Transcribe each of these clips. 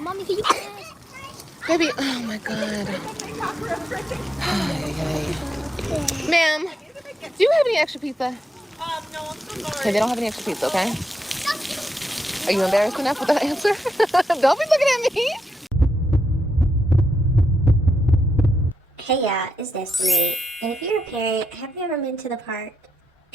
Mommy, can you pass? Baby, oh my God. Ma'am, do you have any extra pizza? No, I'm so sorry. Okay, they don't have any extra pizza, okay? Are you embarrassed enough with that answer? Don't be looking at me. Hey y'all, it's Destiny. And if you're a parent, have you ever been to the park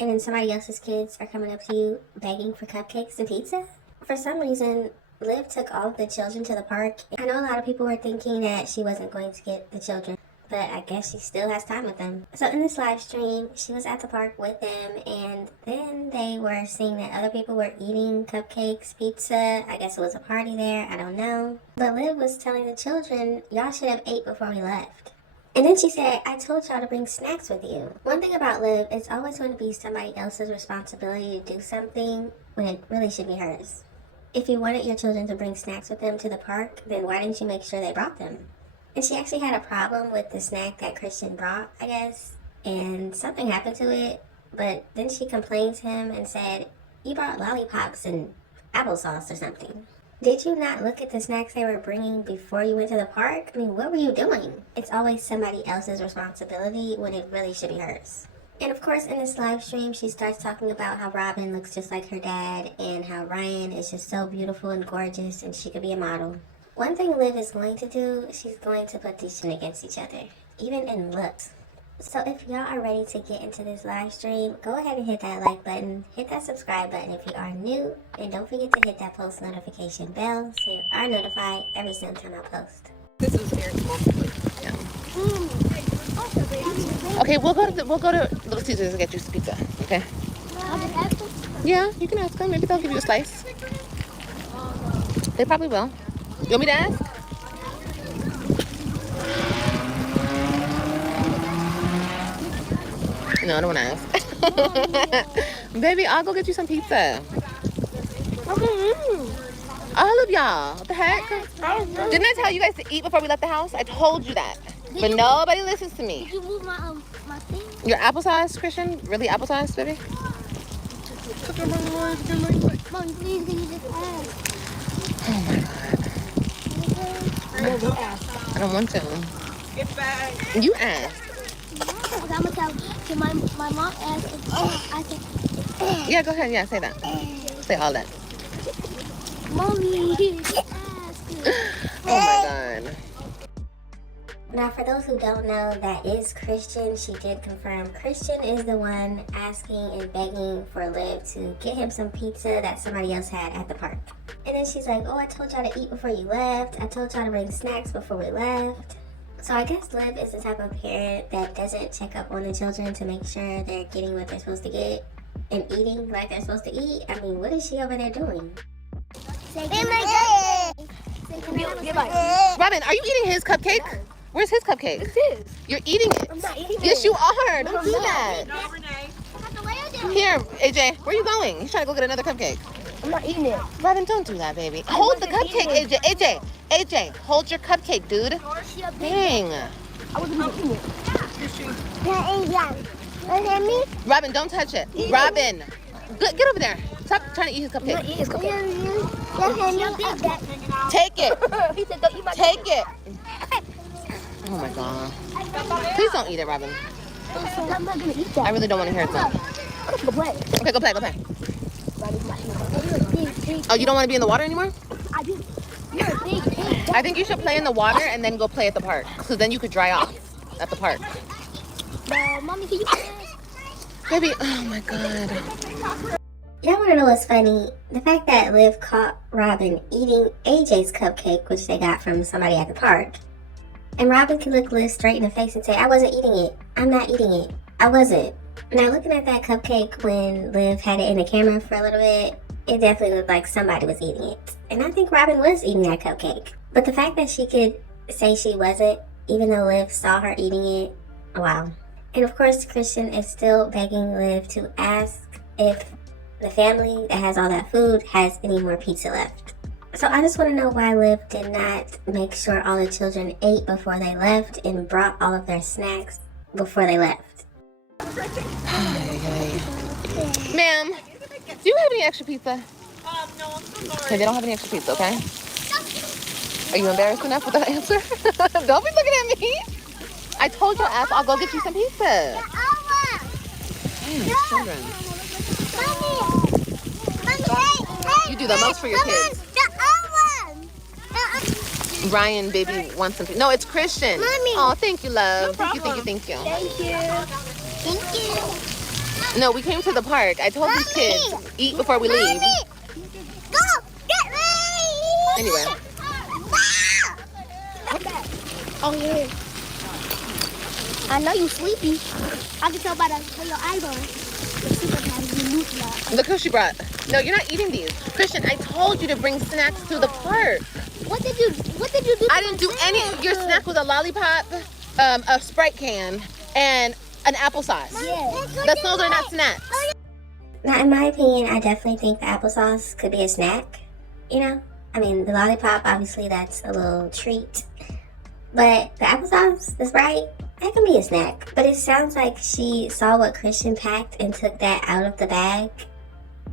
and then somebody else's kids are coming up to you begging for cupcakes and pizza? For some reason, Liv took all of the children to the park. I know a lot of people were thinking that she wasn't going to get the children, but I guess she still has time with them. So in this live stream, she was at the park with them, and then they were seeing that other people were eating cupcakes, pizza. I guess it was a party there, I don't know. But Liv was telling the children, y'all should have ate before we left. And then she said, I told y'all to bring snacks with you. One thing about Liv, it's always going to be somebody else's responsibility to do something when it really should be hers. If you wanted your children to bring snacks with them to the park, then why didn't you make sure they brought them? And she actually had a problem with the snack that Christian brought, I guess, and something happened to it. But then she complained to him and said, you brought lollipops and applesauce or something. Did you not look at the snacks they were bringing before you went to the park? I mean, what were you doing? It's always somebody else's responsibility when it really should be hers. And of course, in this live stream, she starts talking about how Robin looks just like her dad and how Ryan is just so beautiful and gorgeous and she could be a model. One thing Liv is going to do, she's going to put these two against each other, even in looks. So if y'all are ready to get into this live stream, go ahead and hit that like button, hit that subscribe button if you are new, and don't forget to hit that post notification bell so you are notified every single time I post. This is very small. Okay, we'll go to Little Caesars and get you some pizza. Okay? Yeah, you can ask them. Maybe they'll give you a slice. They probably will. You want me to ask? No, I don't want to ask. Baby, I'll go get you some pizza. All of y'all. What the heck? Didn't I tell you guys to eat before we left the house? I told you that. But nobody listens to me. Did you move my thing? Your applesauce, Christian? Really applesauce, baby? Mom, please, can you just ask? Oh my God. I don't want to. Get back. You ask. I'm gonna tell my mom asked if I said, Yeah, go ahead. Yeah, say that. Say all that. Mommy, ask. Oh my God. Now, for those who don't know, that is Christian. She did confirm Christian is the one asking and begging for Liv to get him some pizza that somebody else had at the park. And then she's like, oh, I told y'all to eat before you left. I told y'all to bring snacks before we left. So I guess Liv is the type of parent that doesn't check up on the children to make sure they're getting what they're supposed to get and eating like they're supposed to eat. I mean, what is she over there doing? Robin, are you eating his cupcake? Where's his cupcake? It's his. You're eating it. I'm not eating Yes, it. you are. Don't do that. No, Renee. Here, AJ, where are you going? He's trying to go get another cupcake. I'm not eating it. Robin, don't do that, baby. Hold the cupcake, AJ. AJ, hold your cupcake, dude. Dang. I wasn't eating it. Me? Robin, don't touch it. Robin, get over there. Stop trying to eat his I'm not cupcake. eating his cupcake. Take it. He said, don't eat my Take it. Oh my God. Please don't eat it, Robin. I'm not gonna eat that. I really don't want to hear it though. Go play. Okay, go play. Oh, you don't want to be in the water anymore? I do. You're a big. I think you should play in the water and then go play at the park. So then you could dry off at the park. Mommy, can you ask? Baby, oh my God. Y'all want to know what's funny? The fact that Liv caught Robin eating AJ's cupcake, which they got from somebody at the park. And Robin can look Liv straight in the face and say, I wasn't eating it. I'm not eating it. I wasn't. Now, looking at that cupcake when Liv had it in the camera for a little bit, it definitely looked like somebody was eating it. And I think Robin was eating that cupcake. But the fact that she could say she wasn't, even though Liv saw her eating it, wow. And of course, Christian is still begging Liv to ask if the family that has all that food has any more pizza left. So I just want to know why Liv did not make sure all the children ate before they left and brought all of their snacks before they left. Ma'am, do you have any extra pizza? No, I'm so sorry. Okay, they don't have any extra pizza, okay? Are you embarrassed enough with that answer? Don't be looking at me. I told your ass I'll go get you some pizza. Damn, children. You do the most for your kids. Ryan, baby, wants some pizza. No, it's Christian. Mommy. Oh, thank you, love. No Thank you. Thank you. No, we came to the park. I told these kids, eat before we leave. Go get ready. Anyway. Oh yeah. I know you sleepy. I can tell by the way your eyes are. Look who she brought. No, you're not eating these. Christian, I told you to bring snacks to the park. What did you do? I didn't do any. Your snack was a lollipop, a Sprite can, and an applesauce. Yeah. Those are not snacks. Now, in my opinion, I definitely think the applesauce could be a snack. You know? I mean, the lollipop, obviously, that's a little treat. But the applesauce, the Sprite, that can be a snack. But it sounds like she saw what Christian packed and took that out of the bag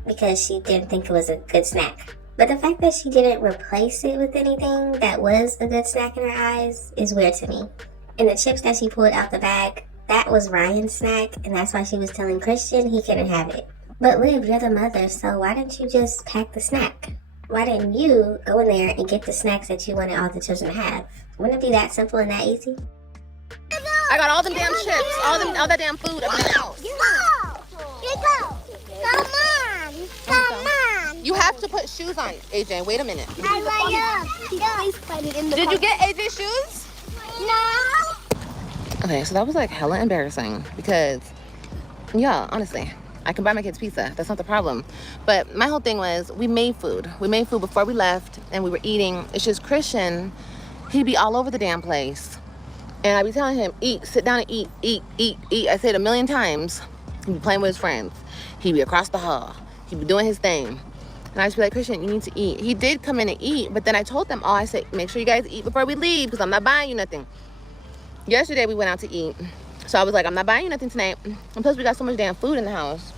because she didn't think it was a good snack. But the fact that she didn't replace it with anything that was a good snack in her eyes is weird to me. And the chips that she pulled out the bag, that was Ryan's snack, and that's why she was telling Christian he couldn't have it. But Liv, you're the mother, so why didn't you just pack the snack? Why didn't you go in there and get the snacks that you wanted all the children to have? Wouldn't it be that simple and that easy? I got all them damn chips, all that damn food up in the house. Go. Come on. You have to put shoes on, AJ. Wait a minute. I like it. Did you get AJ shoes? No. Okay, so that was like hella embarrassing because, yeah, honestly, I can buy my kids pizza. That's not the problem. But my whole thing was we made food. We made food before we left and we were eating. It's just Christian, he'd be all over the damn place. And I'd be telling him, eat, sit down and eat. I said it a million times. He'd be playing with his friends. He'd be across the hall. He'd be doing his thing. And I'd just be like, Christian, you need to eat. He did come in and eat, but then I told them, oh, I said, make sure you guys eat before we leave because I'm not buying you nothing. Yesterday we went out to eat. So I was like, I'm not buying you nothing tonight. And plus we got so much damn food in the house.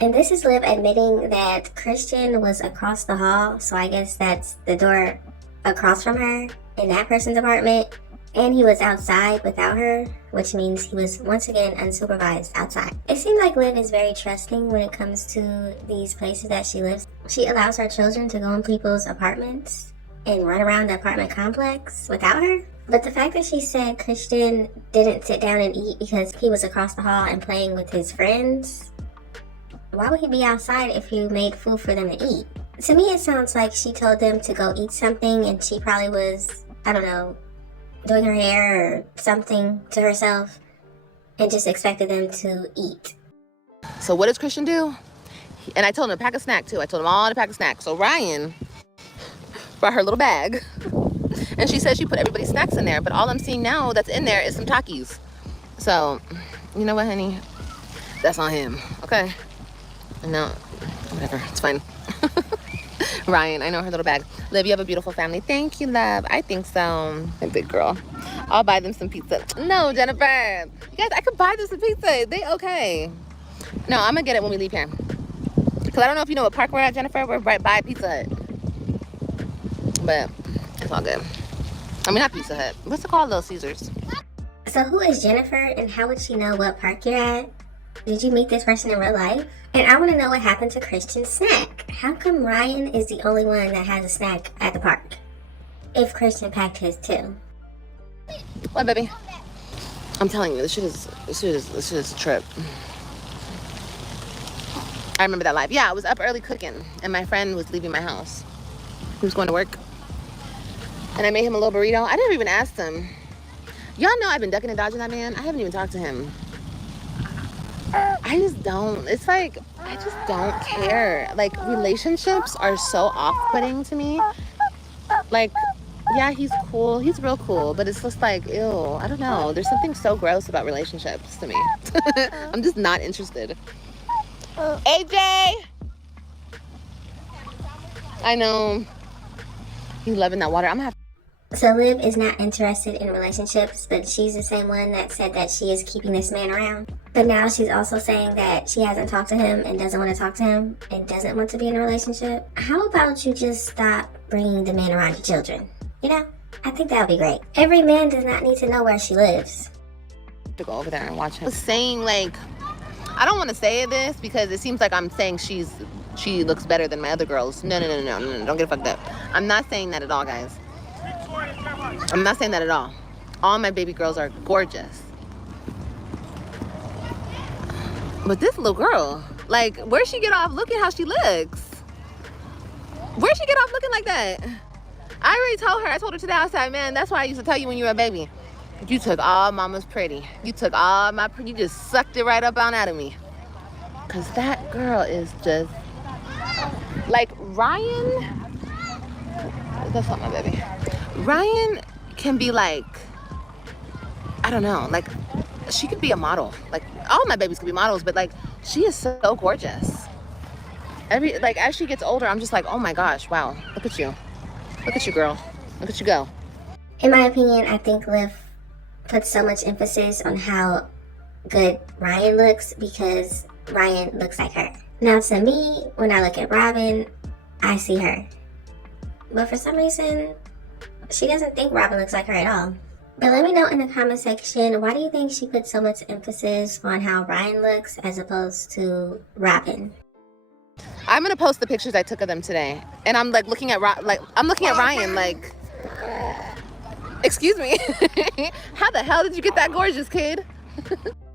And this is Liv admitting that Christian was across the hall, so I guess that's the door across from her in that person's apartment. And he was outside without her, which means he was once again unsupervised outside. It seems like Liv is very trusting when it comes to these places that she lives. She allows her children to go in people's apartments and run around the apartment complex without her. But the fact that she said Christian didn't sit down and eat because he was across the hall and playing with his friends, why would he be outside if you made food for them to eat? To me, it sounds like she told them to go eat something and she probably was, I don't know, doing her hair or something to herself and just expected them to eat. So what does Christian do? And I told him to pack a snack too. I told him all to pack a snack. So Ryan brought her little bag and she said she put everybody's snacks in there, but all I'm seeing now that's in there is some Takis. So, you know what, honey? That's on him, okay? No, whatever, it's fine. Ryan, I know her little bag. Liv, you have a beautiful family. Thank you, love. I think so. A big girl. I'll buy them some pizza. No, Jennifer. You guys, I could buy them some pizza. They okay. No, I'm gonna get it when we leave here. Because I don't know if you know what park we're at, Jennifer. We're right by Pizza Hut. But it's all good. I mean, not Pizza Hut. What's it called? Little Caesars. So who is Jennifer and how would she know what park you're at? Did you meet this person in real life? And I want to know what happened to Christian's snack. How come Ryan is the only one that has a snack at the park? If Christian packed his too. What, baby? I'm telling you, this shit is a trip. I remember that life. Yeah, I was up early cooking, and my friend was leaving my house. He was going to work, and I made him a little burrito. I never even asked him. Y'all know I've been ducking and dodging that man. I haven't even talked to him. I just don't. It's like, I just don't care. Like, relationships are so off-putting to me. Like, yeah, he's cool. He's real cool. But it's just like, ew. I don't know. There's something so gross about relationships to me. I'm just not interested. AJ! I know. He's loving that water. I'm gonna have So Liv is not interested in relationships, but she's the same one that said that she is keeping this man around. But now she's also saying that she hasn't talked to him and doesn't want to talk to him and doesn't want to be in a relationship. How about you just stop bringing the man around your children? You know, I think that would be great. Every man does not need to know where she lives. To go over there and watch him. Saying like, I don't want to say this because it seems like I'm saying she looks better than my other girls. No, don't get fucked up. I'm not saying that at all, guys. I'm not saying that at all. All my baby girls are gorgeous. But this little girl, like, where'd she get off looking how she looks? Where'd she get off looking like that? I already told her, I told her today, I said, man, that's why I used to tell you when you were a baby. You took all mama's pretty. You took all my pretty, you just sucked it right up on out of me. Cause that girl is just, like Ryan, that's not my baby. Ryan can be like, I don't know, like, she could be a model. Like, all my babies could be models, but like, she is so gorgeous. Like, as she gets older, I'm just like, oh my gosh, wow, look at you. Look at you, girl. Look at you go. In my opinion, I think Liv puts so much emphasis on how good Ryan looks because Ryan looks like her. Now, to me, when I look at Robin, I see her. But for some reason, she doesn't think Robin looks like her at all. But let me know in the comment section, why do you think she puts so much emphasis on how Ryan looks as opposed to Robin? I'm gonna post the pictures I took of them today, and I'm like looking at Ryan like, excuse me, how the hell did you get that gorgeous, kid?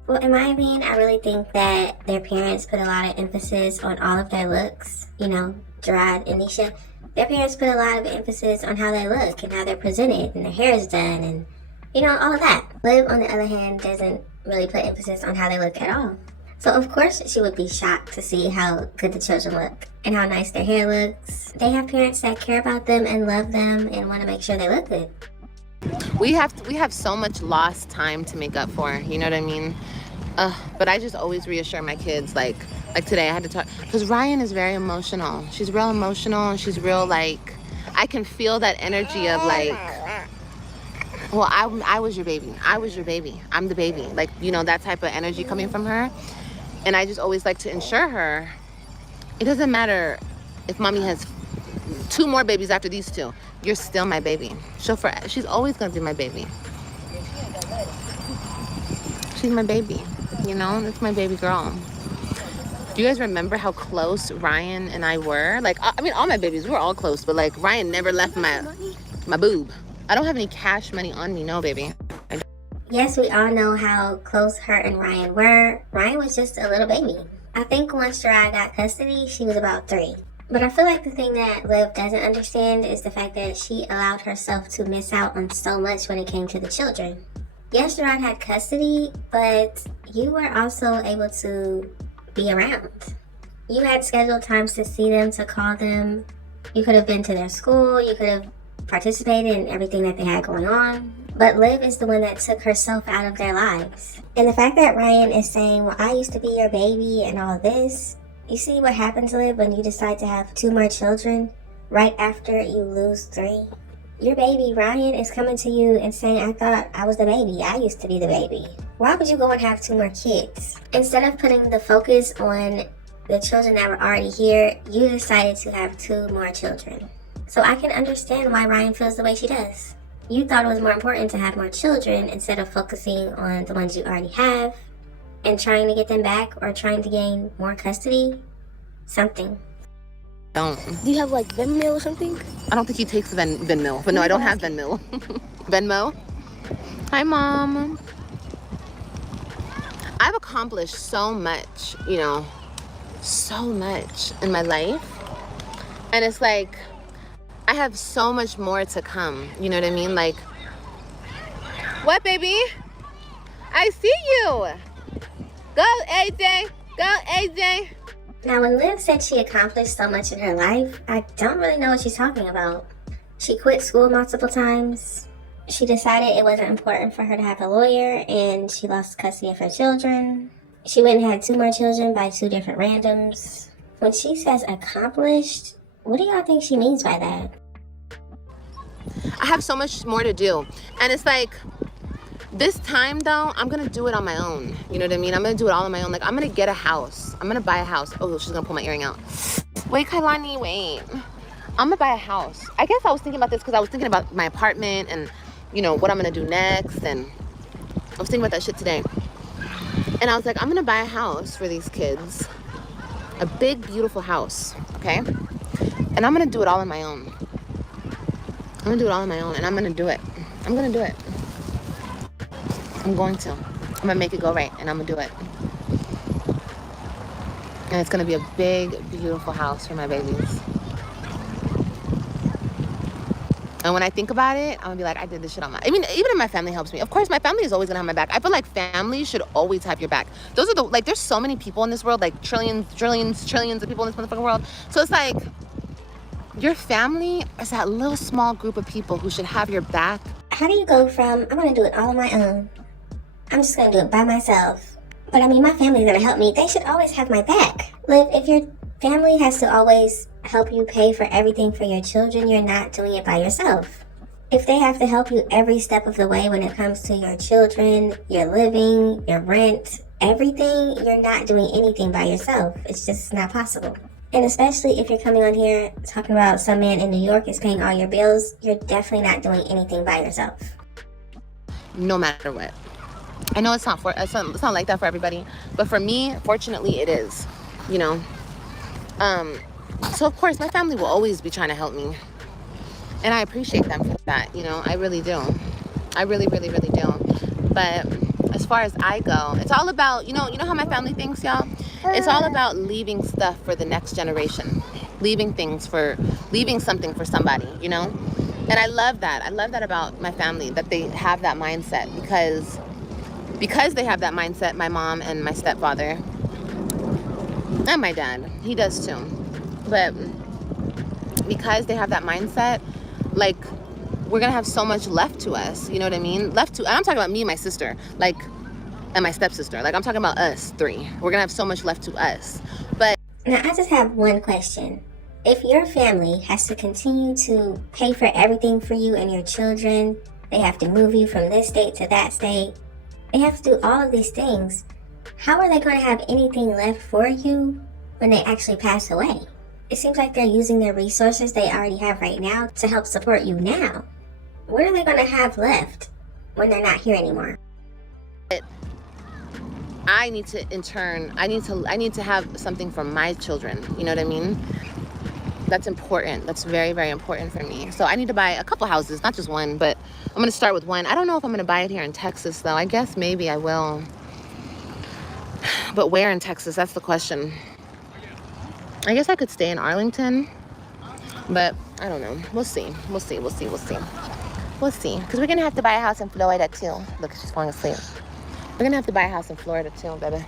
Well, in my opinion, I really think that their parents put a lot of emphasis on all of their looks. You know, Gerard and Nisha, their parents put a lot of emphasis on how they look and how they're presented and their hair is done and, you know, all of that. Liv, on the other hand, doesn't really put emphasis on how they look at all. So, of course, she would be shocked to see how good the children look and how nice their hair looks. They have parents that care about them and love them and want to make sure they look good. We have so much lost time to make up for, you know what I mean? But I just always reassure my kids, like today I had to talk, because Ryan is very emotional. She's real emotional and she's real, like, I can feel that energy of like, well, I was your baby. I was your baby. I'm the baby. Like, you know, that type of energy coming from her. And I just always like to ensure her, it doesn't matter if mommy has 2 more babies after these 2. You're still my baby. She's always gonna be my baby. She's my baby, you know? That's my baby girl. Do you guys remember how close Ryan and I were? Like, I mean, all my babies, we were all close, but like Ryan never left my boob. I don't have any cash money on me, no, baby. Yes, we all know how close her and Ryan were. Ryan was just a little baby. I think once Gerard got custody, she was about 3. But I feel like the thing that Liv doesn't understand is the fact that she allowed herself to miss out on so much when it came to the children. Yes, Gerard had custody, but you were also able to be around. You had scheduled times to see them, to call them. You could have been to their school. You could have participated in everything that they had going on. But Liv is the one that took herself out of their lives. And the fact that Ryan is saying, well, I used to be your baby and all this, you see what happens, Liv, when you decide to have 2 more children right after you lose 3? Your baby, Ryan, is coming to you and saying, I thought I was the baby. I used to be the baby. Why would you go and have 2 more kids? Instead of putting the focus on the children that were already here, you decided to have 2 more children. So I can understand why Ryan feels the way she does. You thought it was more important to have more children instead of focusing on the ones you already have and trying to get them back or trying to gain more custody. Something. Don't. Do you have like Venmo or something? I don't think he takes Venmo, but no, I don't have Venmo. Venmo? Hi, Mom. I've accomplished so much, you know, so much in my life. And it's like, I have so much more to come. You know what I mean? Like, what, baby? I see you. Go, AJ. Go, AJ. Now, when Liv said she accomplished so much in her life, I don't really know what she's talking about. She quit school multiple times. She decided it wasn't important for her to have a lawyer, and she lost custody of her children. She went and had 2 more children by 2 different randoms. When she says accomplished, what do y'all think she means by that? I have so much more to do. And it's like, This time though, I'm gonna do it on my own. You know what I mean? I'm gonna do it all on my own. Like, I'm gonna get a house. I'm gonna buy a house. Oh, she's gonna pull my earring out. Wait, Kailani, wait. I'm gonna buy a house. I guess I was thinking about this because I was thinking about my apartment and, you know, what I'm gonna do next. And I was thinking about that shit today. And I was like, I'm gonna buy a house for these kids. A big, beautiful house, okay? And I'm gonna do it all on my own. I'm gonna do it all on my own, and I'm gonna do it. I'm gonna do it. I'm going to. I'm gonna make it go right, and I'm gonna do it. And it's gonna be a big, beautiful house for my babies. And when I think about it, I'm gonna be like, I did this shit on my, I mean, even if my family helps me. Of course, my family is always gonna have my back. I feel like family should always have your back. Those are the, like, there's so many people in this world, like trillions of people in this motherfucking world. So it's like, your family is that little small group of people who should have your back. How do you go from, I'm gonna do it all on my own, I'm just gonna do it by myself, but I mean, my family's gonna help me, they should always have my back. Liv, if your family has to always help you pay for everything for your children, you're not doing it by yourself. If they have to help you every step of the way when it comes to your children, your living, your rent, everything, you're not doing anything by yourself. It's just not possible. And especially if you're coming on here talking about some man in New York is paying all your bills, you're definitely not doing anything by yourself. No matter what. I know it's not like that for everybody, but for me, fortunately, it is. You know. So of course, my family will always be trying to help me, and I appreciate them for that. You know, I really do. I really, really, really do. But as far as I go, it's all about, you know how my family thinks, y'all? It's all about leaving stuff for the next generation, leaving something for somebody, you know? And I love that. I love that about my family, that they have that mindset, because they have that mindset, my mom and my stepfather, and my dad, he does too. But because they have that mindset, like, we're gonna have so much left to us, you know what I mean? And I'm talking about me and my sister, like, and my stepsister. Like, I'm talking about us three. We're gonna have so much left to us. But now, I just have one question. If your family has to continue to pay for everything for you and your children, they have to move you from this state to that state, they have to do all of these things, how are they going to have anything left for you when they actually pass away? It seems like they're using their resources they already have right now to help support you now. What are they going to have left when they're not here anymore? I need to have something for my children. You know what I mean? That's important. That's very, very important for me. So I need to buy a couple houses, not just one, but I'm going to start with one. I don't know if I'm going to buy it here in Texas, though. I guess maybe I will. But where in Texas? That's the question. I guess I could stay in Arlington, but I don't know. We'll see. We'll see. Because we're going to have to buy a house in Florida, too. Look, she's falling asleep. We're going to have to buy a house in Florida, too, baby.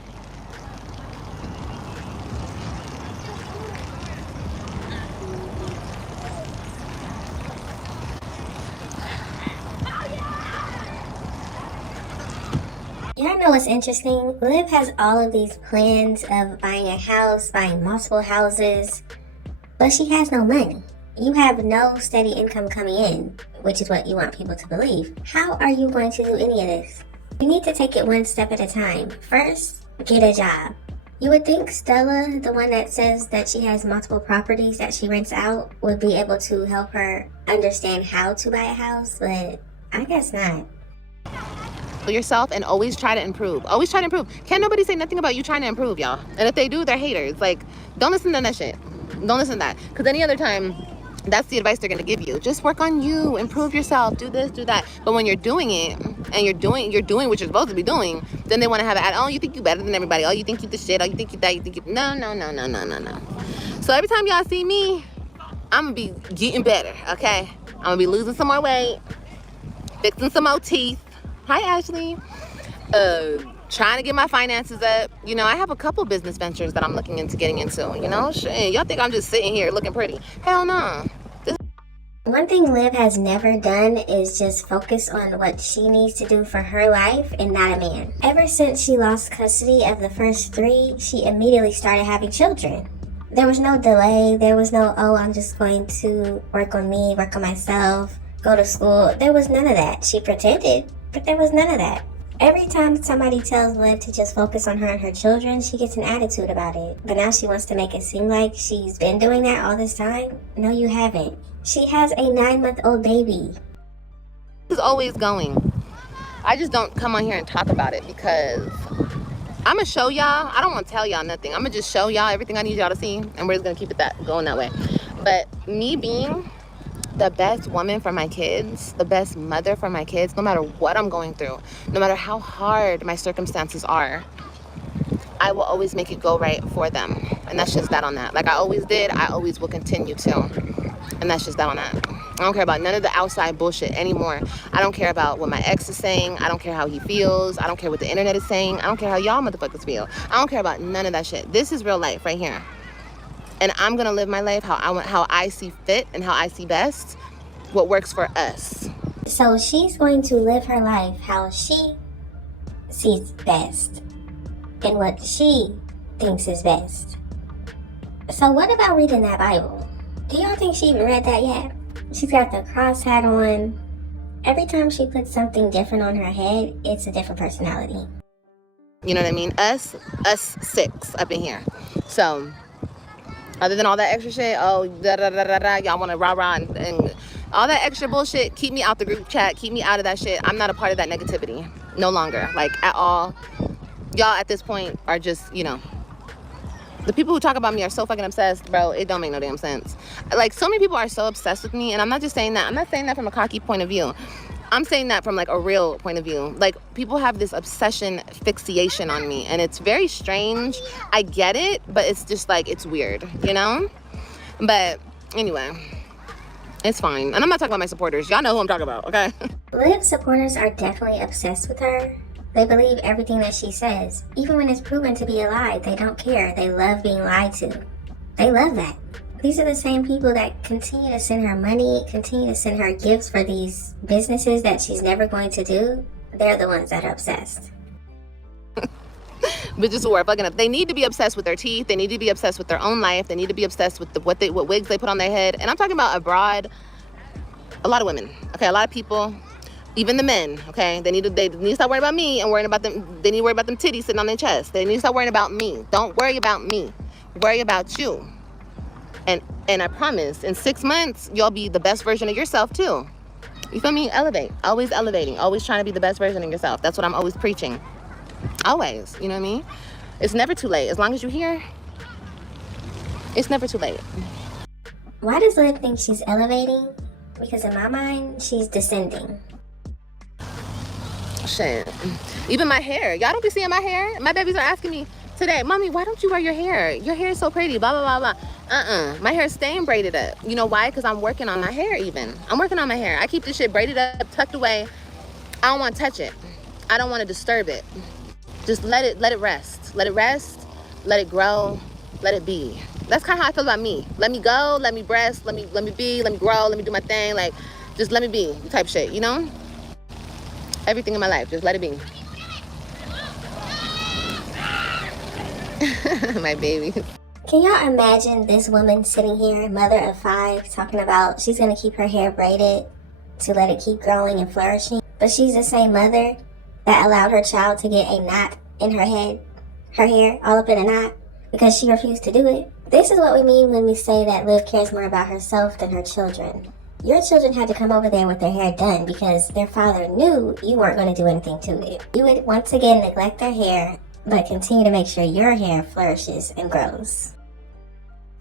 Y'all know what's interesting? Liv has all of these plans of buying a house, buying multiple houses, but she has no money. You have no steady income coming in, which is what you want people to believe. How are you going to do any of this? You need to take it one step at a time. First, get a job. You would think Stella, the one that says that she has multiple properties that she rents out, would be able to help her understand how to buy a house, but I guess not. Yourself and always try to improve. Always try to improve. Can't nobody say nothing about you trying to improve, y'all. And if they do, they're haters. Like, don't listen to that shit. Don't listen to that. Because any other time, that's the advice they're going to give you. Just work on you. Improve yourself. Do this, do that. But when you're doing it, and you're doing what you're supposed to be doing, then they want to have it. Oh, you think you better than everybody. Oh, you think you the shit. Oh, you think you that. You think you... No. So every time y'all see me, I'm going to be getting better, okay? I'm going to be losing some more weight. Fixing some more teeth. Hi, Ashley. Trying to get my finances up. You know, I have a couple business ventures that I'm looking into getting into. You know, shit, y'all think I'm just sitting here looking pretty? Hell no. One thing Liv has never done is just focus on what she needs to do for her life and not a man. Ever since she lost custody of the first 3, she immediately started having children. There was no delay. There was no, oh, I'm just going to work on me, work on myself, go to school. There was none of that. She pretended. But there was none of that. Every time somebody tells Liv to just focus on her and her children, she gets an attitude about it. But now she wants to make it seem like she's been doing that all this time. No, you haven't. She has a 9-month-old baby. It's always going. I just don't come on here and talk about it because I'm gonna show y'all. I don't want to tell y'all nothing. I'm gonna just show y'all everything I need y'all to see, and we're just gonna keep it going that way. But me being the best woman for my kids, the best mother for my kids, no matter what I'm going through, no matter how hard my circumstances are, I will always make it go right for them. And that's just that on that. Like I always did, I always will continue to. And that's just that on that. I don't care about none of the outside bullshit anymore. I don't care about what my ex is saying. I don't care how he feels. I don't care what the internet is saying. I don't care how y'all motherfuckers feel. I don't care about none of that shit. This is real life right here. And I'm gonna live my life how I see fit and how I see best, what works for us. So she's going to live her life how she sees best and what she thinks is best. So what about reading that Bible? Do y'all think she even read that yet? She's got the cross hat on. Every time she puts something different on her head, it's a different personality. You know what I mean? Us 6 up in here. So other than all that extra shit, oh, y'all want to rah-rah and all that extra bullshit, keep me out the group chat, keep me out of that shit. I'm not a part of that negativity, no longer, like at all. Y'all at this point are just, you know, the people who talk about me are so fucking obsessed, bro, it don't make no damn sense. Like, so many people are so obsessed with me, and I'm not just saying that. I'm not saying that from a cocky point of view. I'm saying that from like a real point of view. Like, people have this obsession fixation on me, and it's very strange. I get it, but it's just like, it's weird, you know? But anyway, it's fine. And I'm not talking about my supporters. Y'all know who I'm talking about, okay? Liv's supporters are definitely obsessed with her. They believe everything that she says. Even when it's proven to be a lie, they don't care. They love being lied to. They love that. These are the same people that continue to send her money, continue to send her gifts for these businesses that she's never going to do. They're the ones that are obsessed. Bitches who are fucking up. They need to be obsessed with their teeth. They need to be obsessed with their own life. They need to be obsessed with what wigs they put on their head. And I'm talking about abroad. A lot of women. Okay, a lot of people. Even the men, okay? They need to stop worrying about me and worrying about them. They need to worry about them titties sitting on their chest. They need to stop worrying about me. Don't worry about me. Worry about you. And I promise, in 6 months, you'll be the best version of yourself too. You feel me? Elevate. Always elevating. Always trying to be the best version of yourself. That's what I'm always preaching. Always. You know what I mean? It's never too late. As long as you're here, it's never too late. Why does Liv think she's elevating? Because in my mind, she's descending. Shit. Even my hair. Y'all don't be seeing my hair. My babies are asking me today, Mommy, why don't you wear your hair? Your hair is so pretty, blah, blah, blah, blah. My hair's staying braided up. You know why? Because I'm working on my hair even. I'm working on my hair. I keep this shit braided up, tucked away. I don't want to touch it. I don't want to disturb it. Just let it rest. Let it rest. Let it grow. Let it be. That's kind of how I feel about me. Let me go. Let me rest. Let me be. Let me grow. Let me do my thing. Like, just let me be type shit, you know? Everything in my life, just let it be. My baby. Can y'all imagine this woman sitting here, mother of 5, talking about she's going to keep her hair braided to let it keep growing and flourishing? But she's the same mother that allowed her child to get a knot in her head, her hair all up in a knot, because she refused to do it. This is what we mean when we say that Liv cares more about herself than her children. Your children had to come over there with their hair done because their father knew you weren't going to do anything to it. You would once again neglect their hair, but continue to make sure your hair flourishes and grows.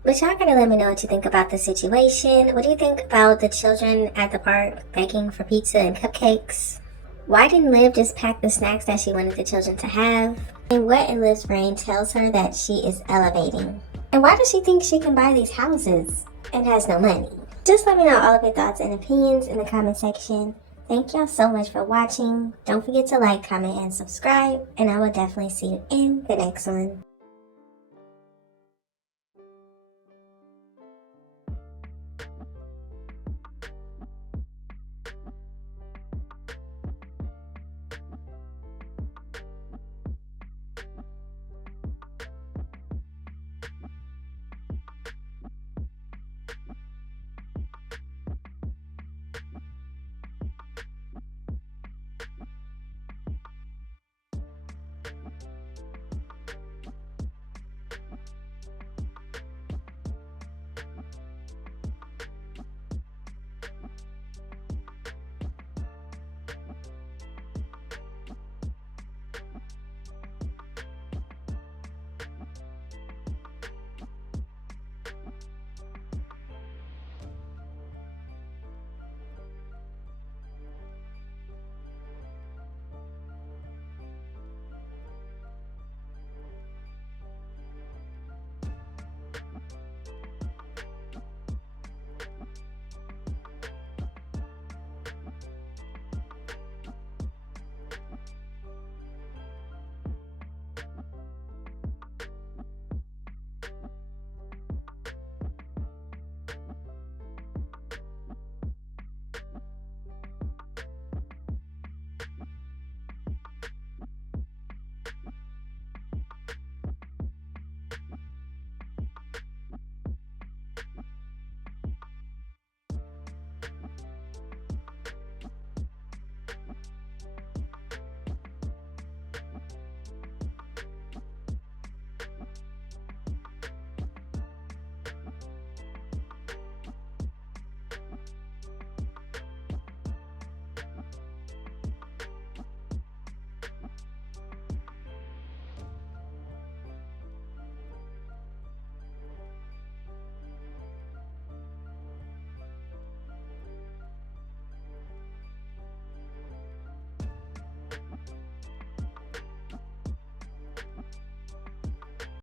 But y'all gotta let me know what you think about the situation. What do you think about the children at the park begging for pizza and cupcakes? Why didn't Liv just pack the snacks that she wanted the children to have? And what in Liv's brain tells her that she is elevating? And why does she think she can buy these houses and has no money? Just let me know all of your thoughts and opinions in the comment section. Thank y'all so much for watching. Don't forget to like, comment, and subscribe. And I will definitely see you in the next one.